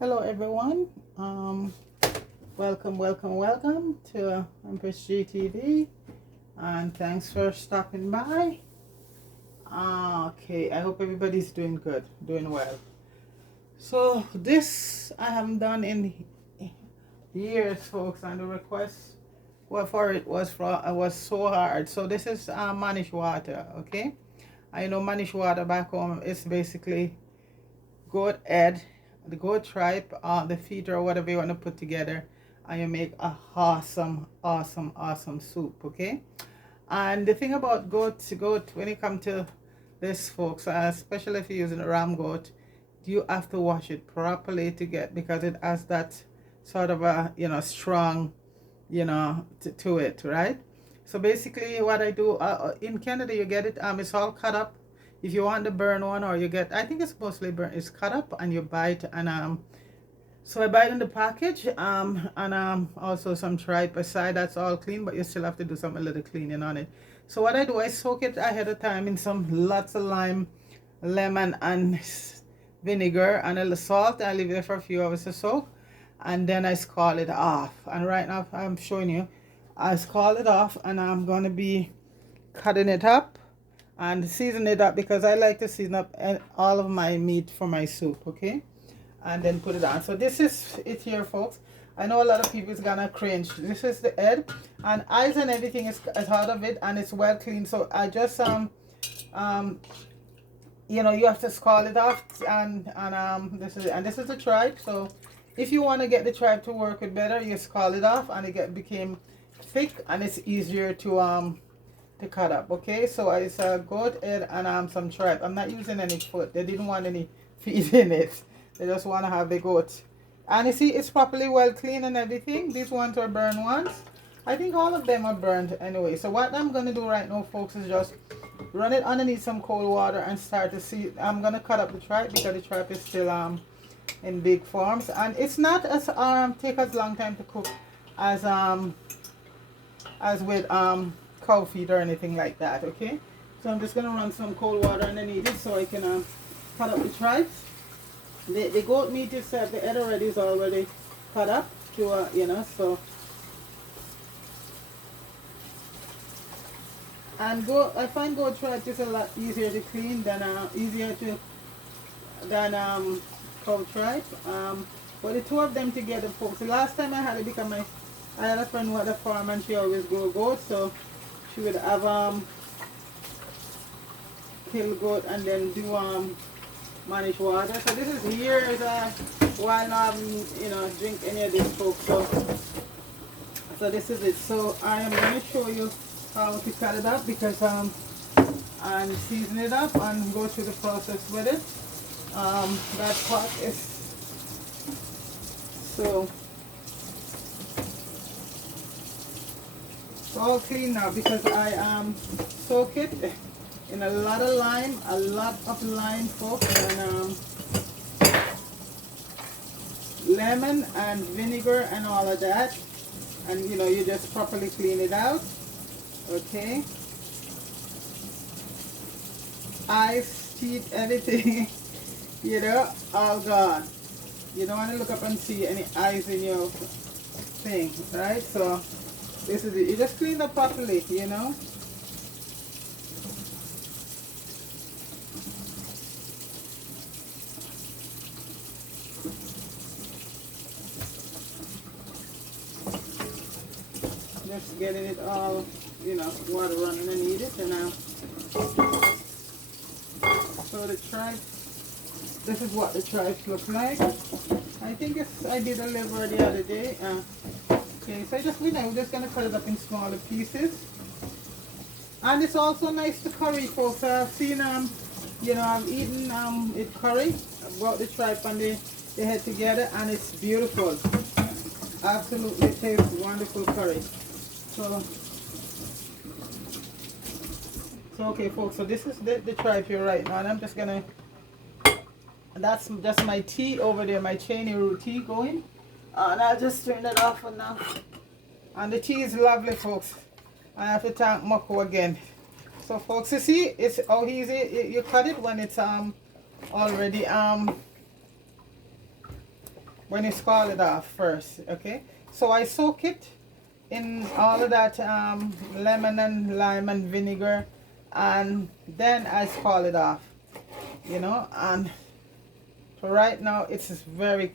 Hello everyone. Welcome to Empress GTV, and thanks for stopping by. Okay, I hope everybody's doing good, doing well. So this I haven't done in years, folks, and the request for it was so hard. So this is Mannish water, okay? I know Mannish water back home is basically goat head, the goat tripe, the feet or whatever you want to put together, and you make a awesome soup. Okay. And the thing about goat, when it comes to this, folks, especially if you're using a ram goat, you have to wash it properly to get, because it has that sort of a strong to it, right? So basically what I do, in Canada you get it, it's all cut up. If you want the burn one, or you get, I think it's mostly burn, it's cut up and you buy it. And so I buy it in the package, and also some tripe aside, that's all clean, but you still have to do some a little cleaning on it. So what I do, I soak it ahead of time in some lots of lime, lemon, and vinegar and a little salt. I leave it there for a few hours to soak, and then I scald it off. And right now I'm showing you, I scald it off, and I'm gonna be cutting it up and season it up, because I like to season up all of my meat for my soup, okay? And then put it on. So this is it here, folks. I know a lot of people is gonna cringe. This is the head, and eyes and everything is out of it, and it's well clean. So I just um you have to scald it off, and this is the tripe. So if you want to get the tripe to work it better, you scald it off, and became thick, and it's easier to cut up. Okay, so it's a goat head and some tripe. I'm not using any foot. They didn't want any feet in it. They just want to have the goat. And you see, it's properly well clean and everything. These ones are burned ones. I think all of them are burned anyway. So what I'm going to do right now, folks, is just run it underneath some cold water and start to see. I'm going to cut up the tripe, because the tripe is still in big forms. And it's not as take as long time to cook as with cow feet or anything like that. Okay, so I'm just going to run some cold water underneath it so I can cut up the tripes. The goat meat is the head already is already cut up to so. And I find goat tripe is a lot easier to clean than cow tripe. But the two of them together, folks. The last time I had it, because I had a friend who had a farm, and she always grow goats, so she would have kill goat and then do Mannish water. So this is years while now I haven't drink any of this, folks. So this is it. So I am going to show you how to cut it up, because and season it up and go through the process with it. That pot is so it's all clean now, because I soak it in a lot of lime, folks, and lemon and vinegar and all of that. And you just properly clean it out. Okay, eyes, teeth, everything all gone. You don't want to look up and see any eyes in your thing, right? So this is it. You just clean up properly. Just getting it all, water running underneath it. And so the tripe, this is what the tripes look like. I think I did a liver the other day. Okay, so we're just gonna cut it up in smaller pieces. And it's also nice to curry, folks. I've seen I've eaten it curry. I brought the tripe and the head together, and it's beautiful. Absolutely tastes wonderful curry. So okay, folks, so this is the tripe here right now, and I'm just gonna, that's just my tea over there, my Cheney root tea going, and I'll just turn that off for now. And the tea is lovely, folks. I have to thank Moko again. So folks, you see, it's how easy you cut it when it's already when you scald it off first, okay? So I soak it in all of that lemon and lime and vinegar, and then I scald it off, you know. And so right now it's just very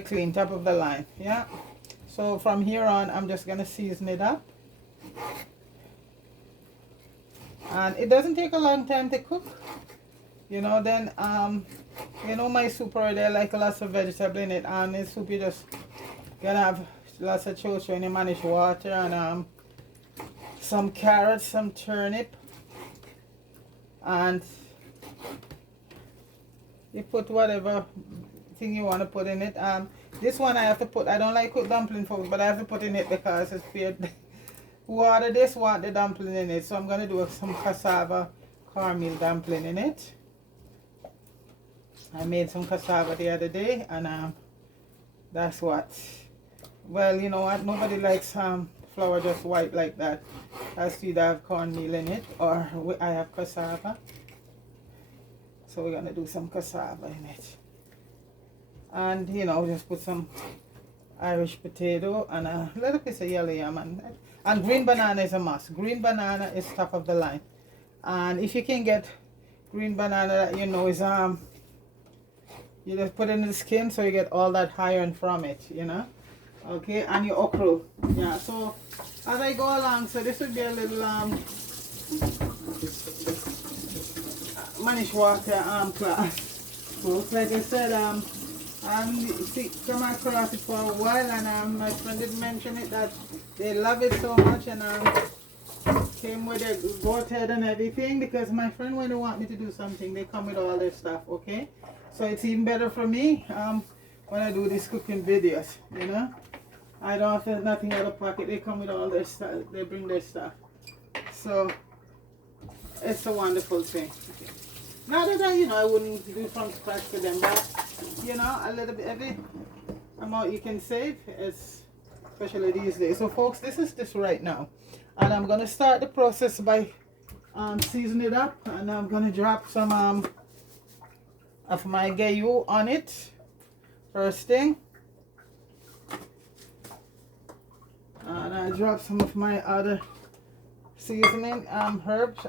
clean, top of the line. Yeah, so from here on I'm just gonna season it up, and it doesn't take a long time to cook, you know. Then you know, my soup already, I like lots of vegetable in it, and in soup you just gonna have lots of chocho and Mannish water, and some carrots, some turnip, and you put whatever thing you want to put in it. This one I have to put, I don't like cooked dumpling, folks, but I have to put in it because it's feared water this want the dumpling in it. So I'm gonna do some cassava cornmeal dumpling in it. I made some cassava the other day, and that's what. Well, you know what? Nobody likes flour just white like that. I still have cornmeal in it, or I have cassava. So we're gonna do some cassava in it, and you know, just put some Irish potato and a little piece of yellow yam, and green banana is a must. Green banana is top of the line, and if you can get green banana that you know is you just put it in the skin so you get all that iron from it, you know. Okay, and your okra. Yeah, so as I go along, so this would be a little Mannish water class. Folks, like I said, come across it for a while, and my friend did mention it that they love it so much, and came with a goat head and everything, because my friend, when they want me to do something, they come with all their stuff, okay? So it's even better for me when I do these cooking videos, you know. I don't have to, nothing out of pocket. They come with all their stuff. They bring their stuff. So it's a wonderful thing. Okay. Not that I wouldn't do from scratch for them, but you know, a little bit, every amount you can save, is especially these days. So folks, this is this right now, and I'm gonna start the process by seasoning it up, and I'm gonna drop some of my gayu on it first thing, and I drop some of my other seasoning herbs.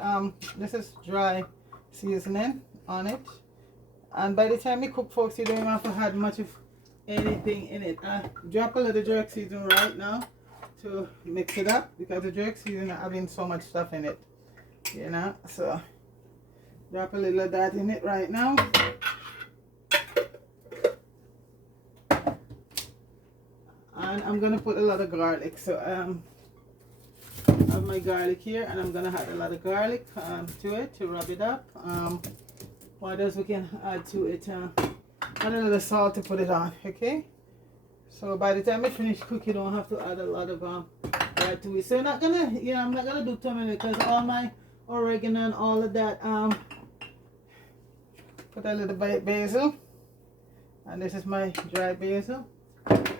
This is dry seasoning on it, and by the time you cook, folks, you don't even have to add much of anything in it. I drop a little jerk seasoning right now to mix it up, because the jerk seasoning having so much stuff in it, you know. So drop a little of that in it right now. And I'm gonna put a lot of garlic. So I have my garlic here, and I'm gonna add a lot of garlic to it to rub it up. What else we can add to it? Add a little salt to put it on. Okay. So by the time I finish cooking, you don't have to add a lot of right to it. So I'm not gonna do too many, because all my oregano and all of that. Put a little bit basil, and this is my dry basil.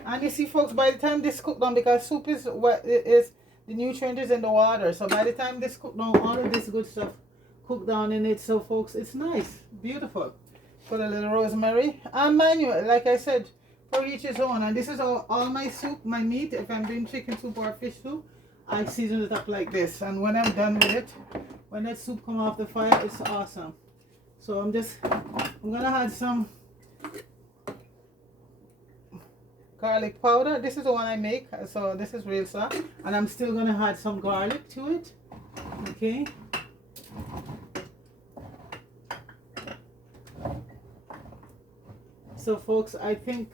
And you see, folks, by the time this cook down, because soup is what it is, the nutrient is in the water. So by the time this cook down, all of this good stuff cook down in it. So folks, it's nice, beautiful. Put a little rosemary, and manual, like I said, for each his own. And this is all my soup, my meat. If I'm doing chicken soup or fish soup, I season it up like this. And when I'm done with it, when that soup come off the fire, it's awesome. So I'm gonna add some garlic powder. This is the one I make, so this is real soft, and I'm still gonna add some garlic to it. Okay. So folks, I think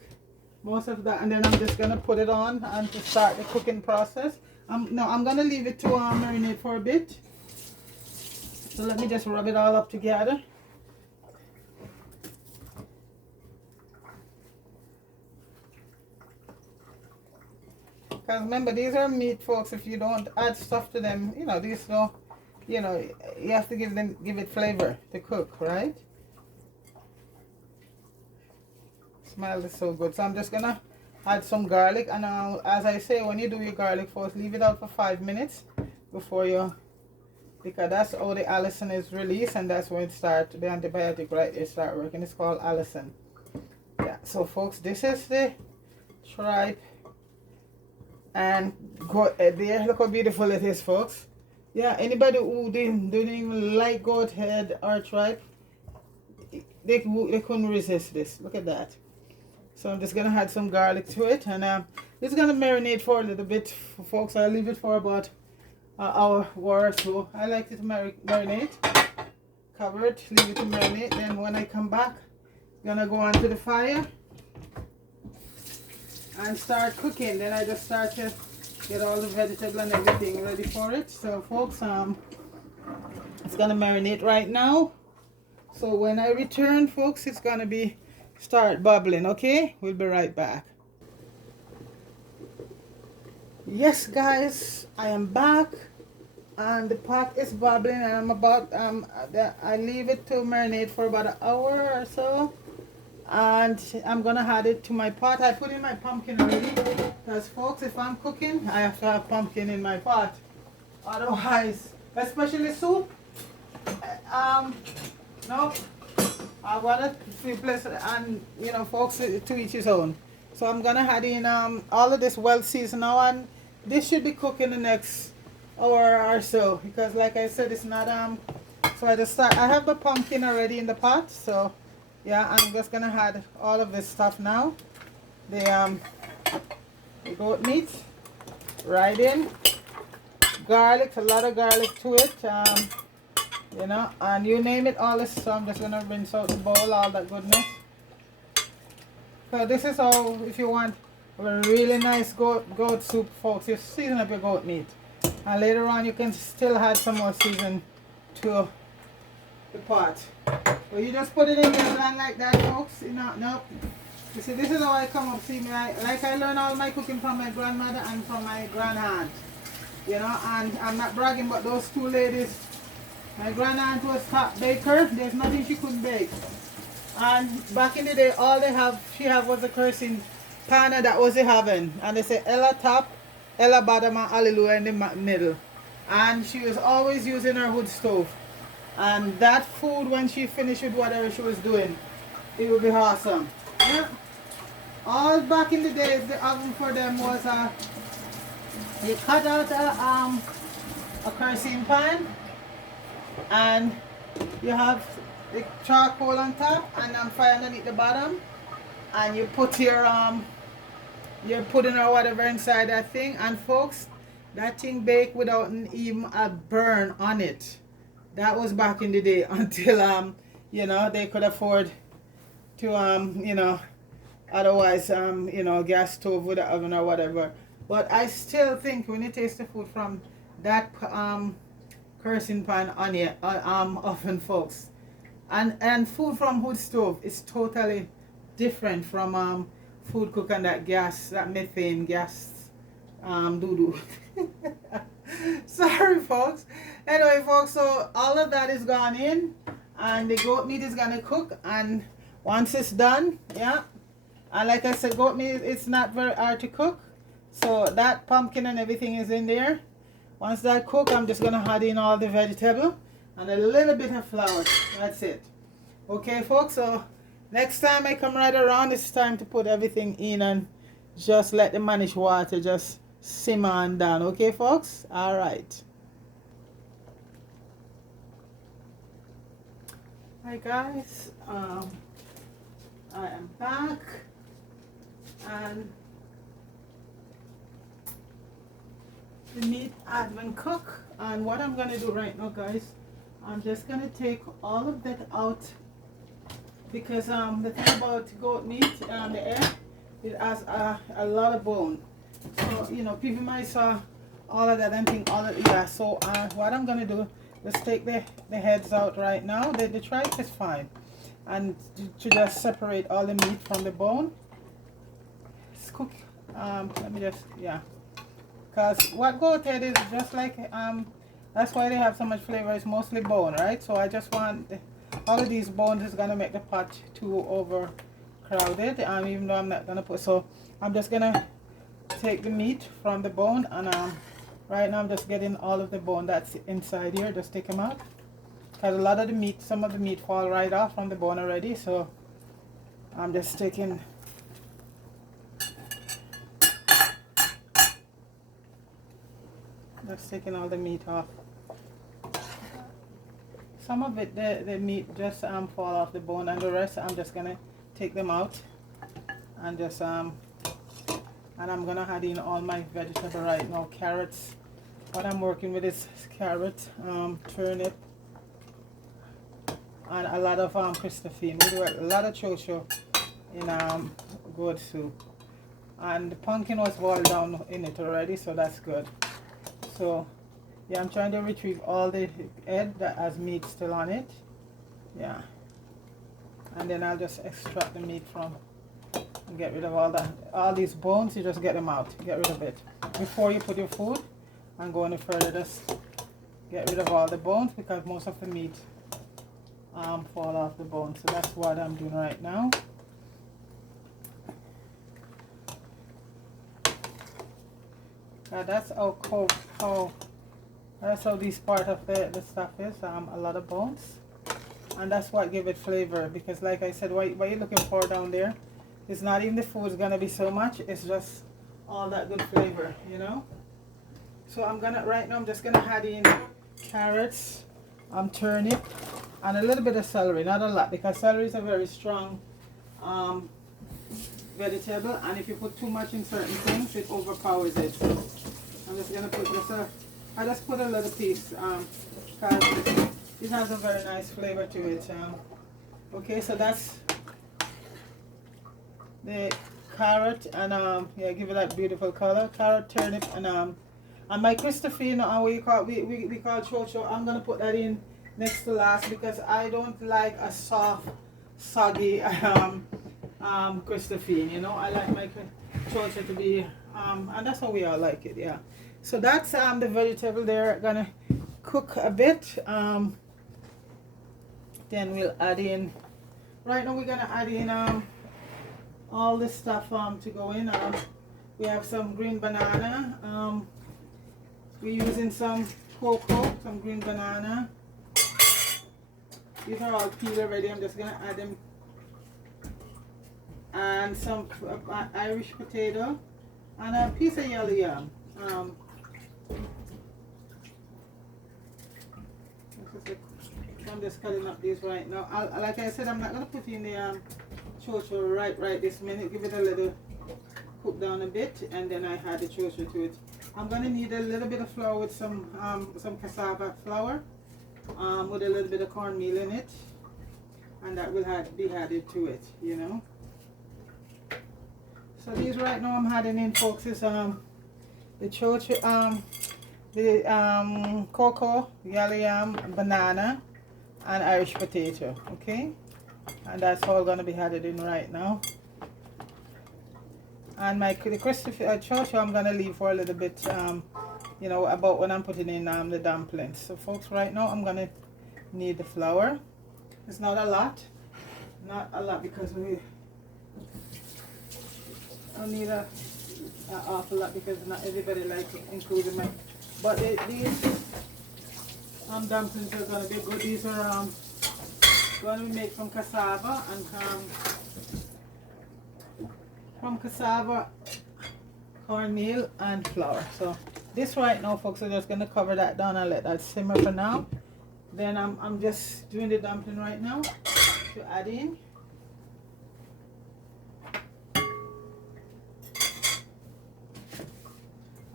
most of that, and then I'm just gonna put it on and to start the cooking process. No, I'm gonna leave it to marinate for a bit. So let me just rub it all up together. Because remember, these are meat, folks. If you don't add stuff to them, you know, these don't, you know, you have to give it flavor to cook, right? Smell is so good. So I'm just gonna add some garlic, and as I say, when you do your garlic, folks, leave it out for 5 minutes before you, because that's how the allicin is released, and that's when it starts, the antibiotic, right? It start working. It's called allicin. Yeah. So folks, this is the tripe, and go there, look how beautiful it is, folks. Yeah, anybody who didn't even like goat head or tripe, they couldn't resist this. Look at that. So I'm just gonna add some garlic to it, and it's gonna marinate for a little bit, folks. I'll leave it for about an hour or so. I like it to marinate. Cover it, leave it to marinate. Then when I come back, I'm gonna go onto the fire and start cooking. Then I just start to get all the vegetable and everything ready for it. So folks, it's gonna marinate right now. So when I return, folks, it's gonna be start bubbling. Okay, we'll be right back. Yes guys, I am back and the pot is bubbling, and I'm about I leave it to marinate for about an hour or so, and I'm gonna add it to my pot. I put in my pumpkin already, because folks, if I'm cooking, I have to have pumpkin in my pot, otherwise, especially soup, no, I want it to be pleasant, and you know folks, to each his own. So I'm gonna add in all of this well seasoned now, and this should be cooking the next hour or so, because like I said, it's not so I just start. I have the pumpkin already in the pot, so yeah, I'm just gonna add all of this stuff now. The goat meat right in, garlic, a lot of garlic to it, you know, and you name it, all this. So I'm just gonna rinse out the bowl, all that goodness. So this is all, if you want a really nice goat soup, folks, you season up your goat meat, and later on you can still add some more season to the pot. But you just put it in your pan like that, folks. You know, no. You see, this is how I come up. See me, like I learned all my cooking from my grandmother and from my grandaunt. You know, and I'm not bragging, but those two ladies, my grandaunt was top baker. There's nothing she couldn't bake. And back in the day, all she have was a cursing pan, that was the heaven. And they say Ella top, Ella bottom, and hallelujah in the middle. And she was always using her wood stove. And that food, when she finished with whatever she was doing, it would be awesome. Yeah. All back in the days, the oven for them was you cut out a kerosene pan, and you have the charcoal on top and fire underneath the bottom, and you put your pudding or whatever inside that thing, and folks, that thing baked without even a burn on it. That was back in the day, until you know, they could afford to you know, otherwise you know, gas stove with the oven or whatever. But I still think when you taste the food from that kerosene pan on your oven, folks, and food from wood stove is totally different from food cooked on that gas, that methane gas doo-doo. Sorry folks. Anyway folks, so all of that is gone in, and the goat meat is gonna cook, and once it's done, yeah, and like I said, goat meat, it's not very hard to cook, so that pumpkin and everything is in there. Once that cook, I'm just gonna add in all the vegetable and a little bit of flour. That's it. Okay folks, so next time I come right around, it's time to put everything in and just let the Mannish water just simmer on down. Okay folks, all right. Hi guys, I am back, and the meat has been cooked. And what I'm gonna do right now, guys, I'm just gonna take all of that out, because the thing about goat meat, the air, it has a lot of bone. So you know, people might saw all of that and think all of, yeah. So what I'm gonna do is take the heads out right now. The tripe is fine, and to just separate all the meat from the bone. It's cook. Let me just, yeah. Because what goat head is just like, that's why they have so much flavor. It's mostly bone, right? So I just want, all of these bones is going to make the pot too overcrowded. Even though I'm not going to put, so I'm just going to take the meat from the bone, and right now I'm just getting all of the bone that's inside here. Just take them out. Because a lot of the meat, some of the meat fall right off from the bone already. So I'm just taking Just taking all the meat off. Some of it, the meat just fall off the bone, and the rest I'm just gonna take them out and just and I'm gonna add in all my vegetable right now. Carrots. What I'm working with is carrot, turnip, and a lot of Christophine. We do a lot of chocho in goat soup, and the pumpkin was boiled down in it already, so that's good. So yeah, I'm trying to retrieve all the head that has meat still on it. Yeah, and then I'll just extract the meat from and get rid of all these bones. You just get them out, get rid of it before you put your food and go any further. Just get rid of all the bones, because most of the meat fall off the bone. So that's what I'm doing right now. That's how this part of the stuff is, a lot of bones, and that's what give it flavor. Because like I said, what you're looking for down there is not even the food's gonna be so much, it's just all that good flavor, you know. So right now I'm just gonna add in carrots, turnip, and a little bit of celery, not a lot, because celery is a very strong vegetable, and if you put too much in certain things, it overpowers it. So I'm just gonna put I just put a little piece, because it has a very nice flavor to it. Okay, so that's the carrot, and yeah, give it that beautiful color. Carrot, turnip, and my Christophine, what you call we call chocho. I'm gonna put that in next to last, because I don't like a soft, soggy Christophine. You know, I like my chocho to be and that's how we all like it. Yeah. So that's the vegetable there. Gonna cook a bit. Then we'll add in. Right now we're gonna add in all this stuff to go in. We have some green banana. We're using some cocoa, some green banana. These are all peeled already. I'm just gonna add them, and some Irish potato, and a piece of yellow yam. I'm just cutting up these right now. Like I said, I'm not gonna put in the chocho right this minute. Give it a little cook down a bit, and then I add the chocho to it. I'm gonna need a little bit of flour with some cassava flour, with a little bit of cornmeal in it, and that will be added to it, you know. So these right now I'm adding in, folks, is the chocho, the cocoa, yellow yam, banana, and Irish potato. Okay, and that's all gonna be added in right now. And the chocho I'm gonna leave for a little bit, you know, about when I'm putting in the dumplings. So folks, right now I'm gonna need the flour. It's not a lot, because we don't need an awful lot, because not everybody likes it, including me. But these dumplings are gonna be good. These are gonna be made from cassava, and from cassava, cornmeal, and flour. So this right now, folks, we're just gonna cover that down and let that simmer for now. Then I'm just doing the dumpling right now to add in.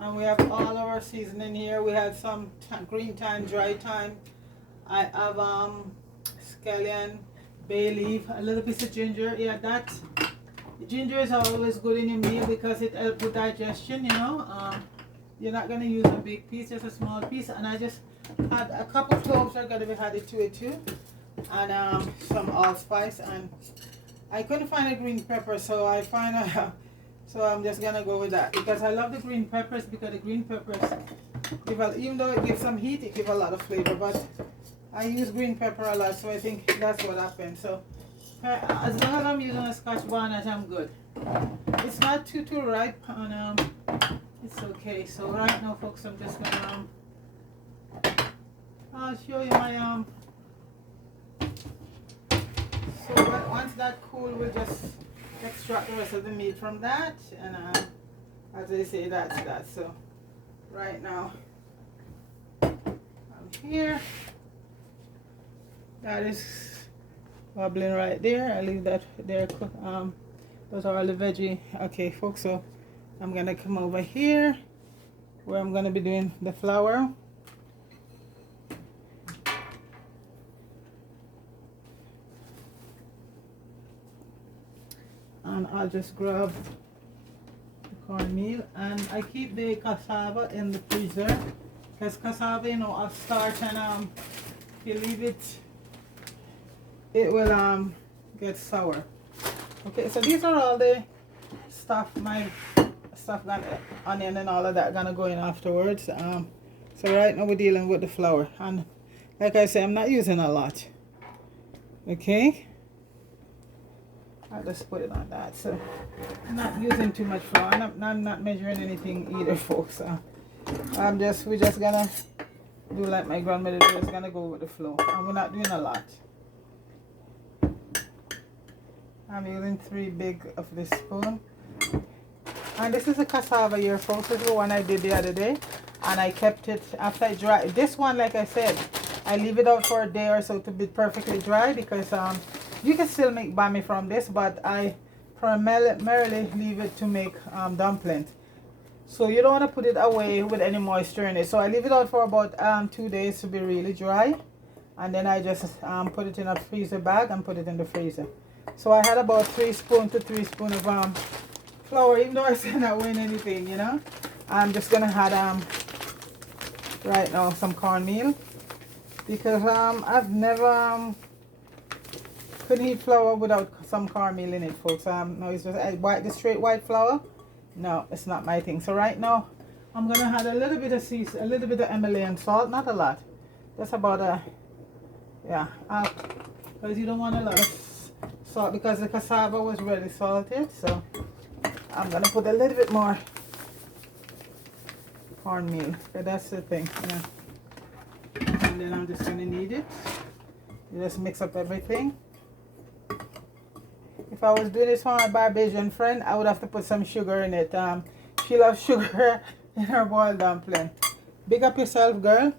And we have all of our seasoning here. We have some green thyme, dry thyme. I have scallion, bay leaf, a little piece of ginger. Yeah, that ginger is always good in your meal because it helps with digestion, you know. You're not going to use a big piece, just a small piece. And I just had a couple of cloves are going to be added to it too. And some allspice. And I couldn't find a green pepper, so I find a... So I'm just gonna go with that, because I love the green peppers, because the green peppers even though it gives some heat, it gives a lot of flavor. But I use green pepper a lot, so I think that's what happened. So as long as I'm using a Scotch bonnet, I'm good. It's not too ripe, and it's okay. So right now, folks, I'm just gonna I'll show you my So once that cool, we'll just extract the rest of the meat from that, and as they say, that's that. So right now here. That is bubbling right there. I leave that there. Those are all the veggie. Okay, folks, so I'm gonna come over here where I'm gonna be doing the flour. And I'll just grab the cornmeal, and I keep the cassava in the freezer because cassava, you know, I'll start, and if you leave it, it will get sour. Okay, so these are all the stuff, my stuff, got onion and all of that gonna go in afterwards. So right now we're dealing with the flour, and like I say, I'm not using a lot. Okay, I'll just put it on that. So I'm not using too much flour. I'm not measuring anything either, folks. We're just gonna do like my grandmother did. It's gonna go with the flow, and we're not doing a lot. I'm using 3 big of this spoon. And this is a cassava here, folks. This is the one I did the other day, and I kept it after I dry. This one, like I said, I leave it out for a day or so to be perfectly dry, because you can still make bami from this, but I primarily leave it to make dumplings. So you don't want to put it away with any moisture in it. So I leave it out for about 2 days to be really dry, and then I just put it in a freezer bag and put it in the freezer. So I had about 3 spoons to 3 spoons of flour, even though I said not weighing anything, you know. I'm just gonna add right now some cornmeal, because I've never couldn't eat flour without some cornmeal in it, folks. No, it's just the straight white flour. No, it's not my thing. So right now I'm gonna add a little bit of a little bit of Himalayan salt, not a lot, just about because you don't want a lot of salt, because the cassava was really salted. So I'm gonna put a little bit more cornmeal. Okay, that's the thing. Yeah. And then I'm just gonna knead it. You just mix up everything. If I was doing this for my Barbadian friend, I would have to put some sugar in it. She loves sugar in her boiled dumpling. Big up yourself, girl.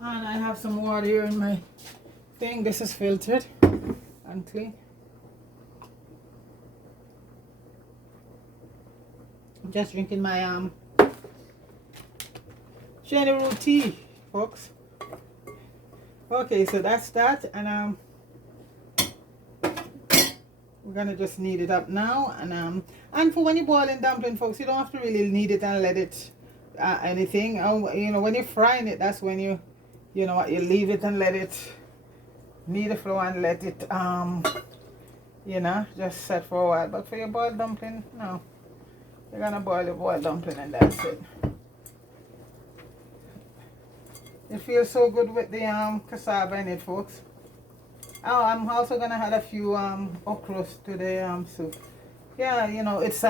And I have some water here in my thing. This is filtered and clean. I'm just drinking my general tea, folks. Okay, so that's that, and we're gonna just knead it up now, and for when you're boiling dumpling, folks, you don't have to really knead it and let it anything. You know, when you're frying it, that's when you know what, you leave it and let it knead the flour and let it you know, just set for a while. But for your boiled dumpling, no, you're gonna boil your boiled dumpling and that's it. It feels so good with the cassava in it, folks. Oh, I'm also gonna add a few okras to the soup. Yeah, you know, it's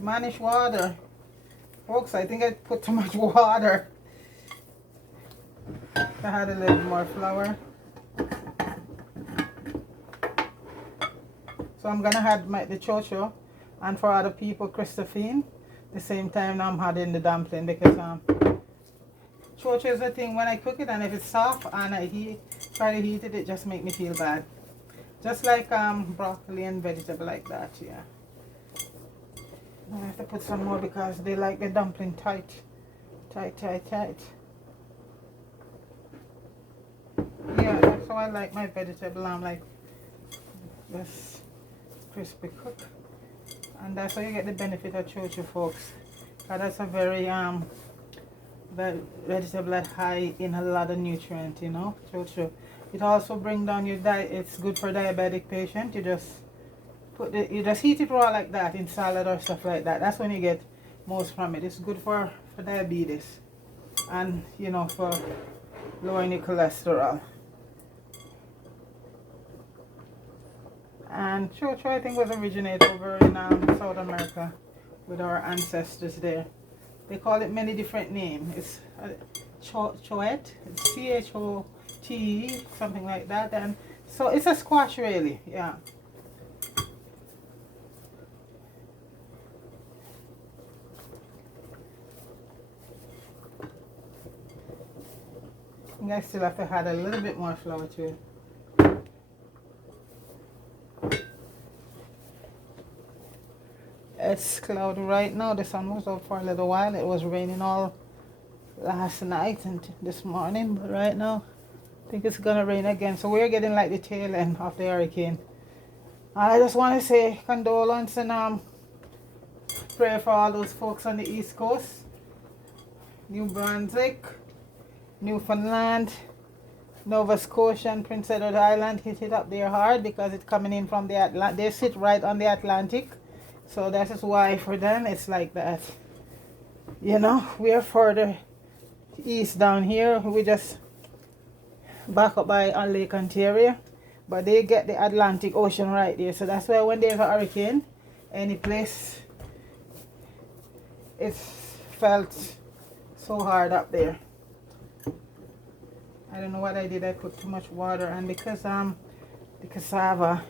Mannish water, folks. I think I put too much water. I had a little more flour. So I'm gonna add the chocho, and for other people, Christophine. The same time now I'm adding the dumpling, because chocho is a thing when I cook it, and if it's soft and I try to heat it, it just make me feel bad. Just like broccoli and vegetable like that, yeah. I have to put some more because they like the dumpling tight. Yeah, that's how I like my vegetable. I'm like this crispy cook, and that's how you get the benefit of chocho, folks. Because that's a very vegetable that high in a lot of nutrients, you know. Chocho. It also brings down your diet. It's good for diabetic patient. You just heat it raw like that in salad or stuff like that. That's when you get most from it. It's good for diabetes, and you know, for lowering your cholesterol. And chocho, I think, was originated over in South America with our ancestors there. They call it many different names. It's choet. It's CHOTE, something like that. And so it's a squash really, yeah. I think I still have to add a little bit more flour to it. It's cloudy right now. The sun was out for a little while. It was raining all last night and this morning, but right now I think it's gonna rain again. So we're getting like the tail end of the hurricane. I just want to say condolence and pray for all those folks on the East Coast, New Brunswick, Newfoundland, Nova Scotia, and Prince Edward Island. Hit it up there hard because it's coming in from the Atlantic. They sit right on the Atlantic, so that is why for them it's like that. You know, we're further east down here. We just back up by on Lake Ontario, but they get the Atlantic Ocean right there. So that's why when there's a hurricane, any place, it's felt so hard up there. I don't know what I did. I put too much water, and because the cassava,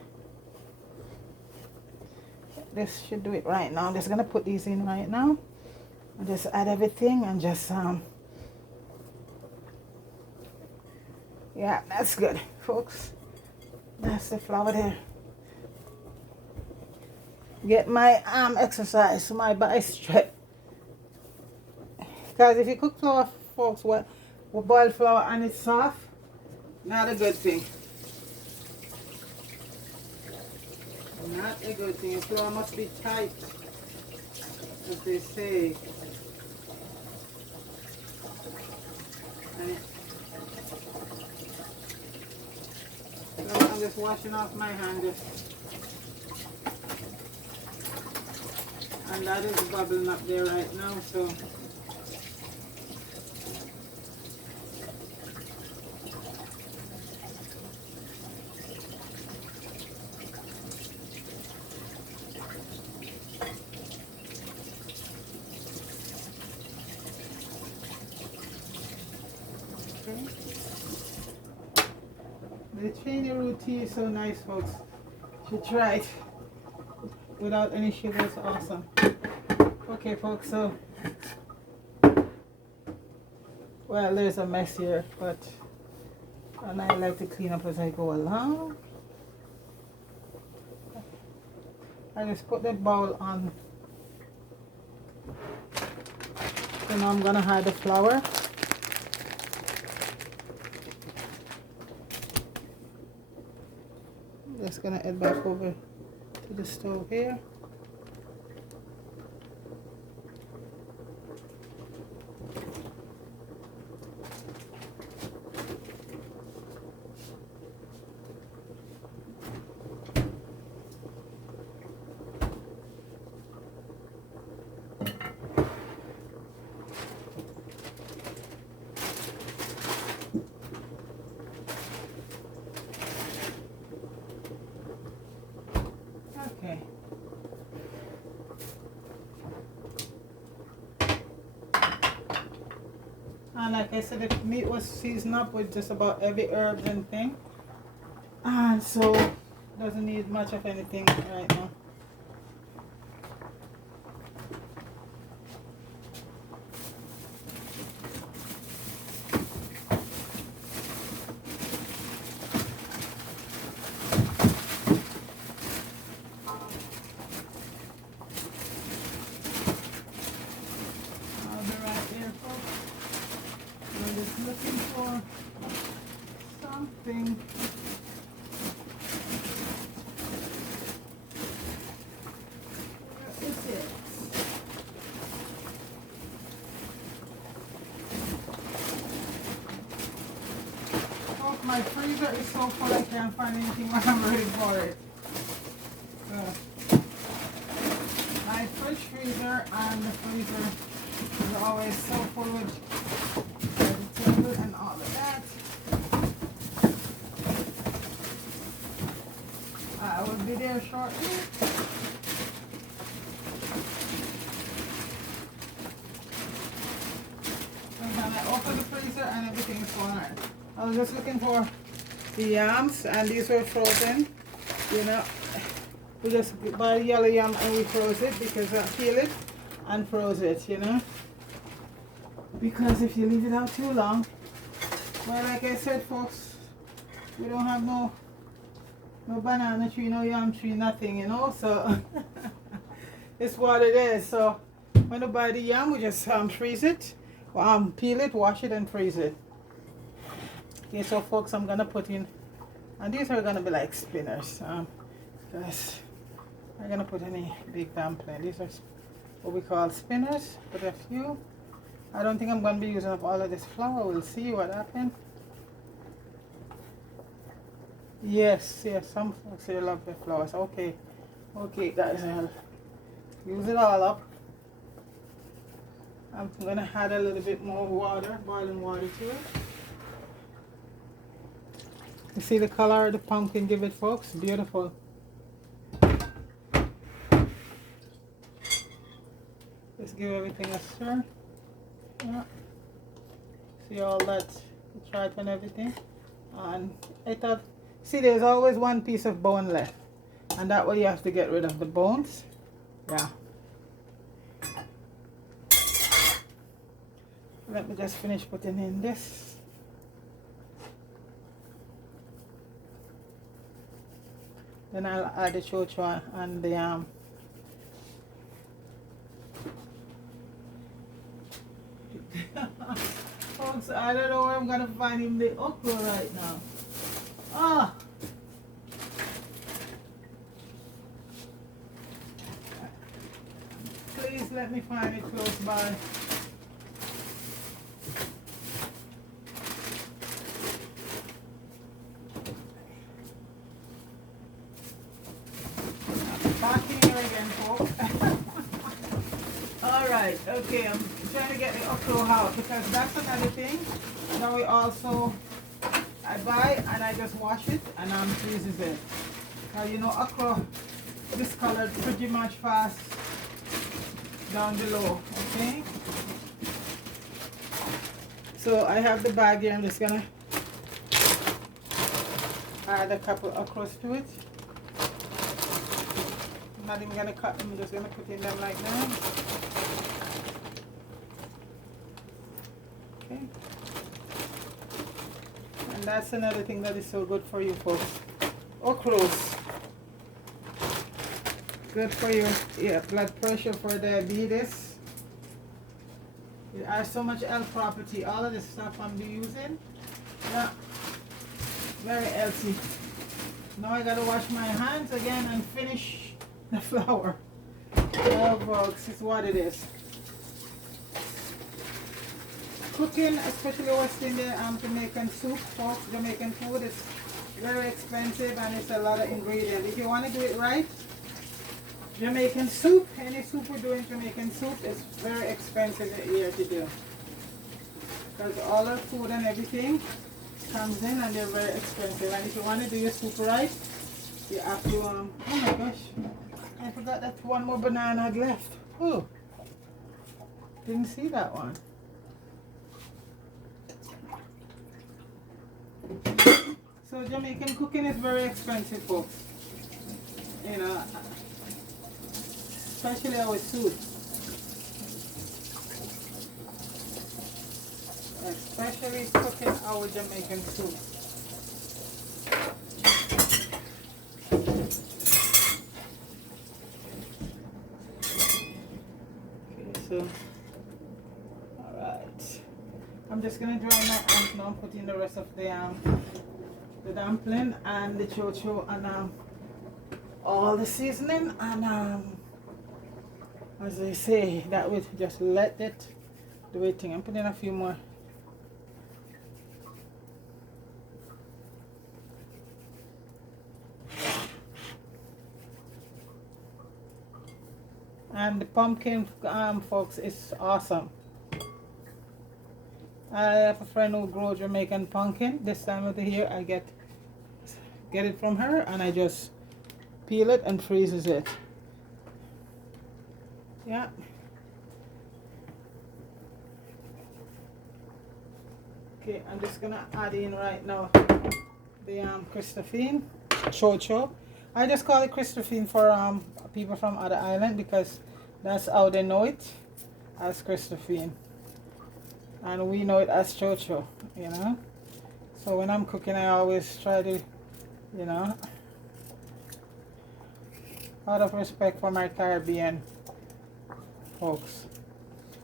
this should do it right now. I'm just gonna put these in right now and just add everything and just yeah, that's good, folks. That's the flour there. Get my arm exercise, so my body stretch. Because if you cook flour, folks, what boiled flour and it's soft, not a good thing. Not a good thing. Flour must be tight, as they say. And so I'm just washing off my hand, and that is bubbling up there right now. So the Chinese roti is so nice, folks. You should try it without any sugar. It's awesome. Okay, folks, so well, there's a mess here, but and I like to clean up as I go along. I just put the bowl on. So now I'm gonna add the flour. Just gonna head back over to the stove here. Okay. And like I said, the meat was seasoned up with just about every herb and thing. And so doesn't need much of anything right now. Looking for something. Where is it? Oh, my freezer is so full I can't find anything when I'm ready for it. My fridge freezer and the freezer is always so full with and all of that. I will be there shortly. And when I open the freezer, fine. I was just looking for the yams, and these were frozen. You know, we just buy yellow yam and we froze it because I peel it and froze it, you know. Because if you leave it out too long, well, like I said, folks, we don't have no banana tree, no yam tree, nothing, you know. So it's what it is. So when we buy the yam, we just freeze it, peel it, wash it, and freeze it. Okay, so folks, I'm gonna put in, and these are gonna be like spinners, because I'm gonna put any big dumpling. These are what we call spinners. Put a few. I don't think I'm gonna be using up all of this flour. We'll see what happens. Yes, some folks say love the flowers. Okay, guys, I'll use it all up. I'm gonna add a little bit more water, boiling water to it. You see the color of the pumpkin give it, folks? Beautiful. Just give everything a stir. Yeah. See all that chart and everything. And I thought, see, there's always one piece of bone left, and that way you have to get rid of the bones. Yeah. Let me just finish putting in this. Then I'll add the chocho and the folks, I don't know where I'm gonna find him the okra right now. Ah, please let me find it close by. Back in here again, folks. Alright, okay, I'm trying to get the okra out because that's another thing. Now we also, I buy and I just wash it and freezes it. Now you know okra discolored pretty much fast down below, okay? So I have the bag here. I'm just gonna add a couple okras to it. I'm not even gonna cut them, I'm just gonna put in them like that. Okay. And that's another thing that is so good for you folks. Okras. Good for your blood pressure, for diabetes. It has so much health property. All of this stuff I'm using. Yeah. Very healthy. Now I gotta wash my hands again and finish the flour. Oh folks, it's what it is. Cooking, especially West Indian Jamaican soup, folks, Jamaican food is very expensive and it's a lot of ingredients. If you want to do it right, Jamaican soup, any soup we do in Jamaican soup is very expensive here to do. Because all the food and everything comes in and they're very expensive. And if you want to do your soup right, you have to, oh my gosh, I forgot that one more banana had left. Oh, didn't see that one. So Jamaican cooking is very expensive, folks. You know, especially our soup. Especially cooking our Jamaican soup. Okay, so, alright. I'm just gonna dry my hands now and put in the rest of the dumpling and the chocho and all the seasoning, and as I say, that would just let it do its thing. I'm putting a few more. And the pumpkin, folks, is awesome. I have a friend who grows Jamaican pumpkin. This time of the year, I get it from her, and I just peel it and freezes it. Yeah. Okay, I'm just gonna add in right now the Christophine, chocho. I just call it Christophine for people from other island because that's how they know it, as Christophine, and we know it as chocho, you know. So when I'm cooking, I always try to, you know, out of respect for my Caribbean folks,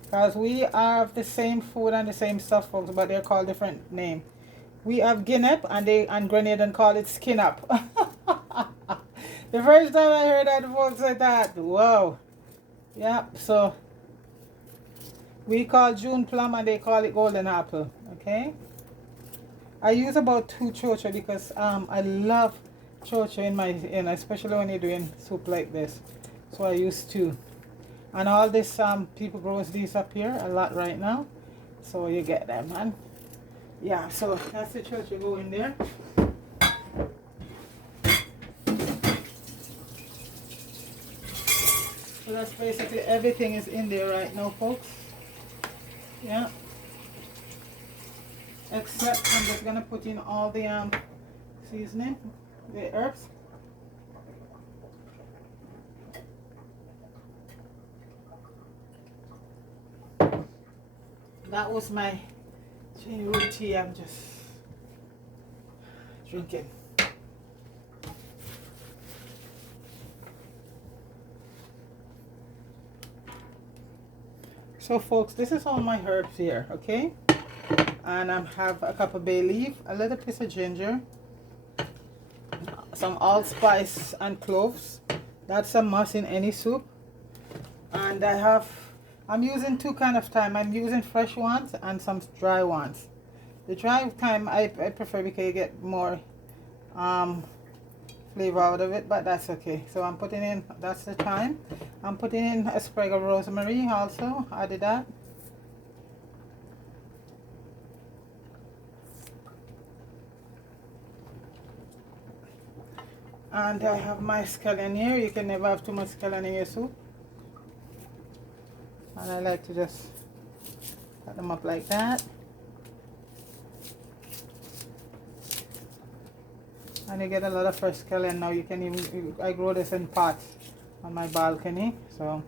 because we have the same food and the same stuff, folks, but they're called different name. We have Guinep and Grenadian call it skin up. The first time I heard that, folks, I thought, whoa. Yeah, so we call June plum and they call it golden apple. Okay. I use about 2 chocho because I love chocho in my, especially when you're doing soup like this. So I use 2. And all this people grows these up here a lot right now. So you get them, man. Yeah, so that's the chocho go in there. So that's basically everything is in there right now, folks. Yeah. Except I'm just gonna put in all the seasoning, the herbs. That was my January tea. I'm just drinking. So folks, this is all my herbs here, okay? And I have a cup of bay leaf, a little piece of ginger, some allspice and cloves. That's a must in any soup. And I'm using 2 kind of thyme. I'm using fresh ones and some dry ones. The dry thyme I prefer because you get more flavor out of it, but that's okay. So I'm putting in, that's the thyme. I'm putting in a sprig of rosemary also, added that. And I have my scallion here. You can never have too much scallion in your soup. And I like to just cut them up like that. And you get a lot of fresh scallion now. You can even, I grow this in pots on my balcony. So,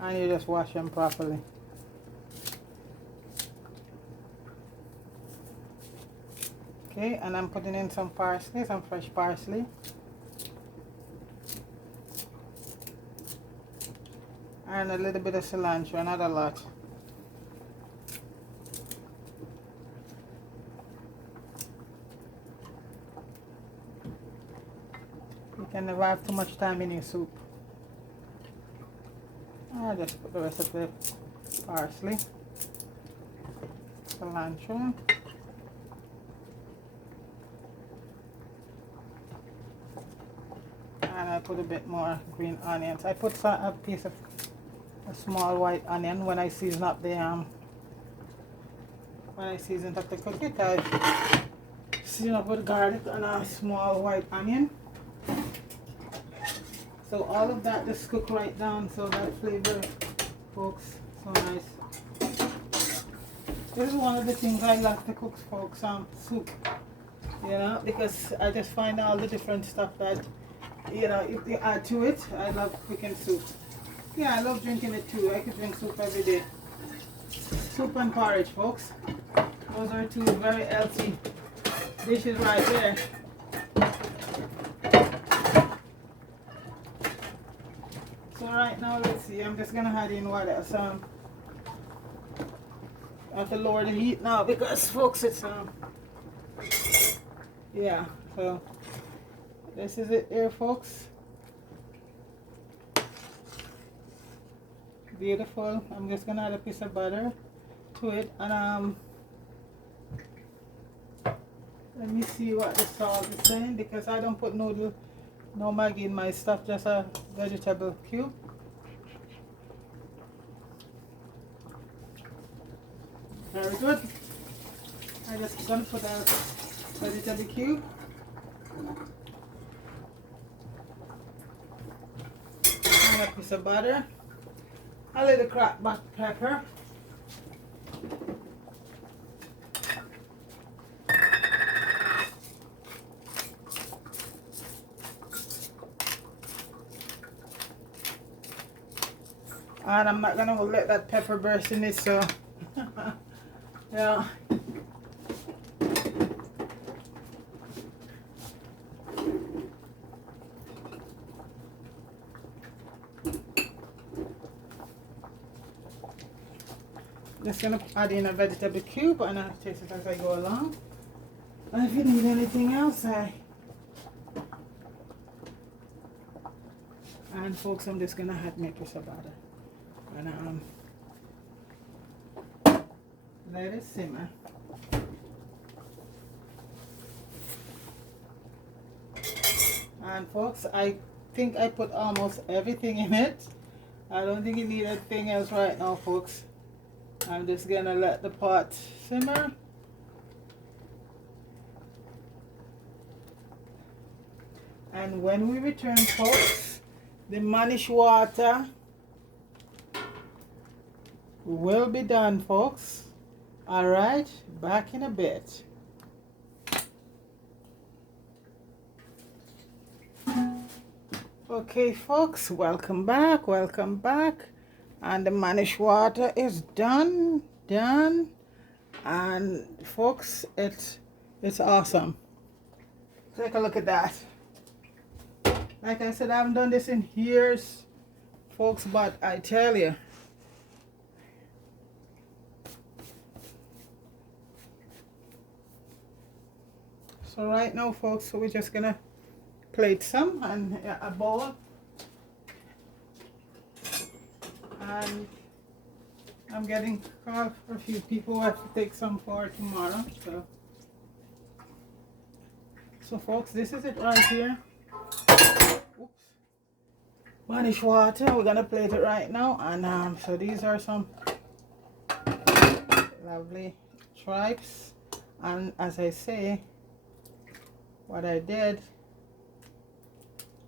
and you just wash them properly. Okay, and I'm putting in some parsley, some fresh parsley. And a little bit of cilantro, not a lot. You can never have too much time in your soup. I'll just put the rest of the parsley, cilantro. And I put a bit more green onions. I put a piece of a small white onion when I season up the cookie. I season up with garlic and a small white onion. So all of that just cook right down, so that flavor, folks, so nice. This is one of the things I love to cook, folks, soup, you know, because I just find all the different stuff that, you know, if you add to it. I love cooking soup. Yeah, I love drinking it too. I could drink soup every day. Soup and porridge, folks. Those are 2 very healthy dishes right there. So right now, let's see. I'm just gonna add in what else. I have to lower the heat now because, folks, it's yeah. So this is it here, folks. Beautiful. I'm just gonna add a piece of butter to it, and let me see what the salt is saying, because I don't put no Maggi in my stuff, just a vegetable cube. Very good. I just gonna put a vegetable cube. And a piece of butter. A little cracked black pepper. And I'm not gonna let that pepper burst in it, so yeah. Just gonna add in a vegetable cube and I'll taste it as I go along. And if you need anything else, and folks, I'm just gonna add maple syrup butter and let it simmer. And folks, I think I put almost everything in it. I don't think you need anything else right now, folks. I'm just gonna let the pot simmer. And when we return, folks, the Mannish water will be done, folks. Alright, back in a bit. Okay, folks, welcome back, welcome back. And the Mannish water is done. And folks, it's awesome. Take a look at that. Like I said, I haven't done this in years, folks, but I tell you, so right now, folks, so we're just gonna plate some and a bowl, and I'm getting called for a few people who have to take some for tomorrow. So folks, this is it right here. Oops. Mannish water. We're gonna plate it right now, and so these are some lovely tripes. And as I say, what I did,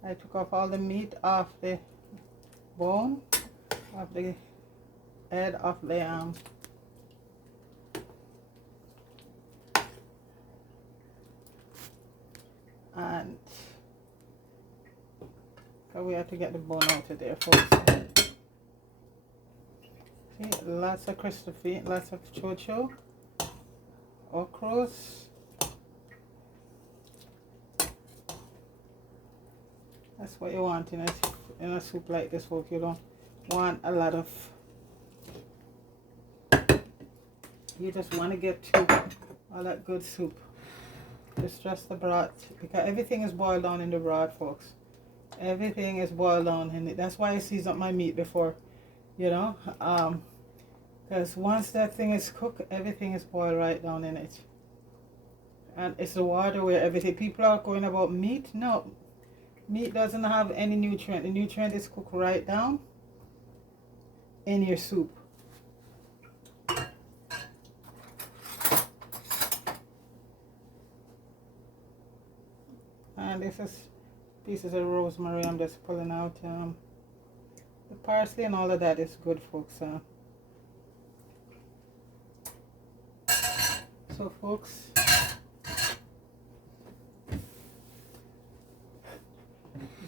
I took off all the meat off the bone, off the head of the and so we have to get the bone out of there, folks. See, lots of crystal feet, lots of chocho, okras. That's what you want in a soup like this, folks. You don't want a lot of. You just want to get to all that good soup. Just the broth, because everything is boiled down in the broth, folks. Everything is boiled down in it. That's why I season up my meat before, you know, because once that thing is cooked, everything is boiled right down in it. And it's the water where everything. People are going about meat. No, meat doesn't have any nutrient. The nutrient is cooked right down in your soup. And this is pieces of rosemary I'm just pulling out. The parsley and all of that is good, folks. So folks,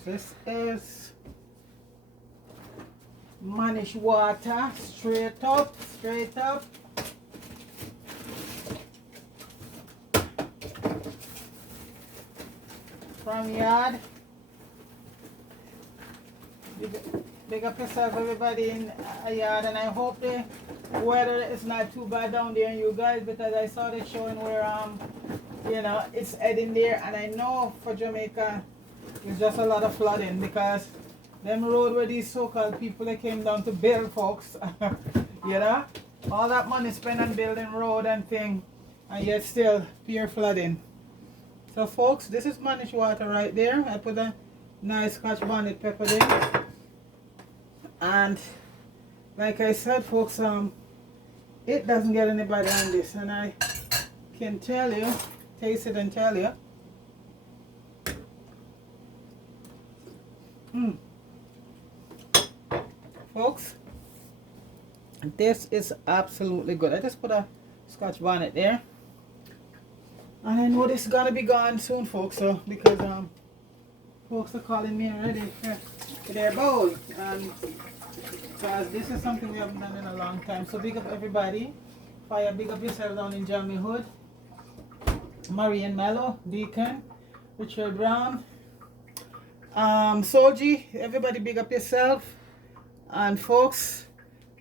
this is Mannish water, straight up. From yard. Big up yourself, everybody in a yard, and I hope the weather is not too bad down there in you guys, because I saw it showing where you know, it's heading there, and I know for Jamaica it's just a lot of flooding, because them road where these so-called people that came down to build, folks, you know, all that money spent on building road and thing, and yet still pure flooding. So folks, this is Mannish water right there. I put a nice Scotch bonnet pepper there. And like I said, folks, it doesn't get any better than this. And I can tell you, taste it and tell you. Folks, This is absolutely good. I just put a Scotch bonnet there. And I know this is gonna be gone soon, folks, so because folks are calling me already for their bowl. And because this is something we haven't done in a long time. So big up everybody. Fire, big up yourself down in Jamie Hood. Marie and Mello, Deacon, Richard Brown, Solji, everybody big up yourself. And folks,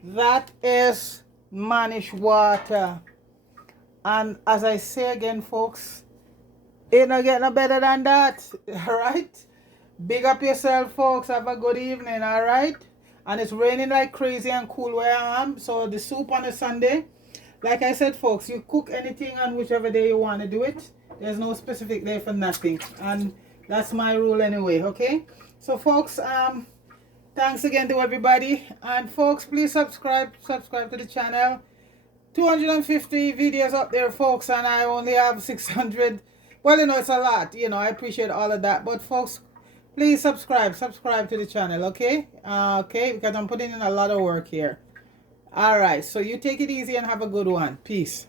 that is Mannish water. And as I say again, folks, it not get no better than that. Alright? Big up yourself, folks. Have a good evening, alright? And it's raining like crazy and cool where I am. So the soup on a Sunday. Like I said, folks, you cook anything on whichever day you want to do it. There's no specific day for nothing. And that's my rule anyway, okay? So, folks, thanks again to everybody. And, folks, please subscribe to the channel. 250 videos up there, folks, and I only have 600. Well, you know, it's a lot. You know, I appreciate all of that. But, folks, please subscribe to the channel, okay? Okay, because I'm putting in a lot of work here. All right, so you take it easy and have a good one. Peace.